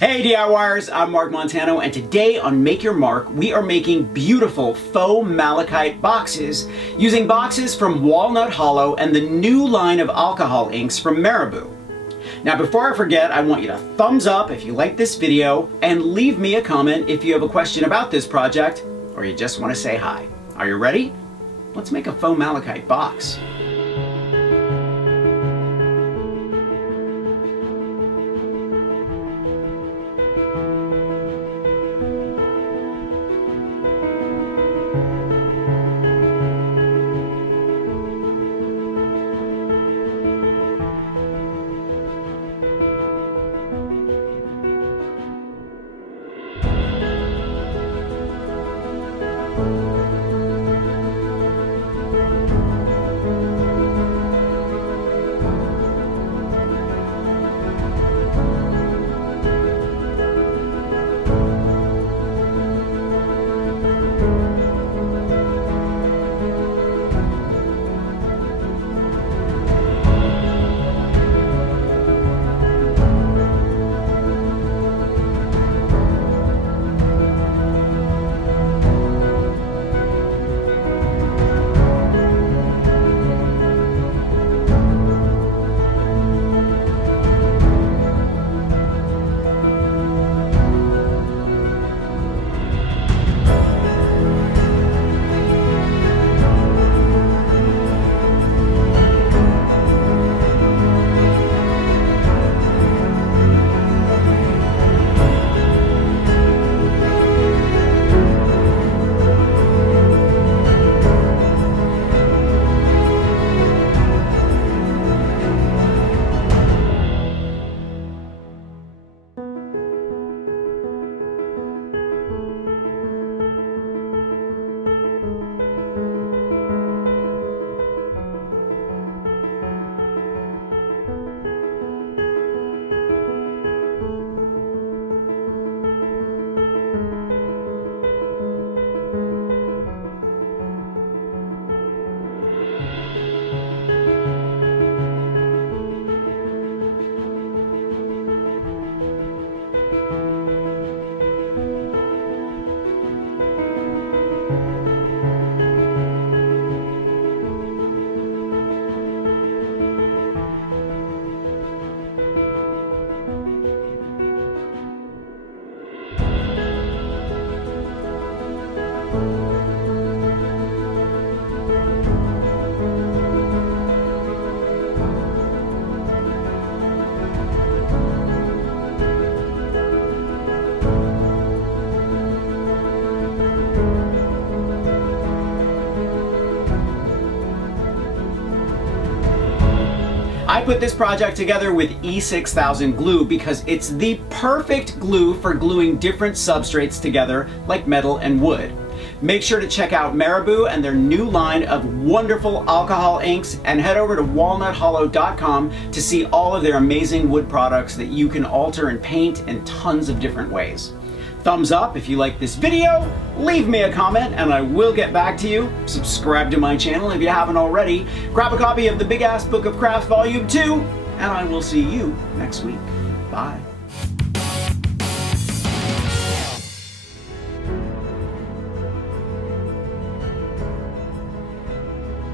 Hey DIYers, I'm Mark Montano, and today on Make Your Mark, we are making beautiful faux malachite boxes using boxes from Walnut Hollow and the new line of alcohol inks from Marabu. Now before I forget, I want you to thumbs up if you like this video and leave me a comment if you have a question about this project or you just want to say hi. Are you ready? Let's make a faux malachite box. I put this project together with E6000 glue because it's the perfect glue for gluing different substrates together like metal and wood. Make sure to check out Marabu and their new line of wonderful alcohol inks and head over to walnuthollow.com to see all of their amazing wood products that you can alter and paint in tons of different ways. Thumbs up if you like this video, leave me a comment and I will get back to you. Subscribe to my channel if you haven't already. Grab a copy of the Big Ass Book of Crafts Volume 2, and I will see you next week. Bye.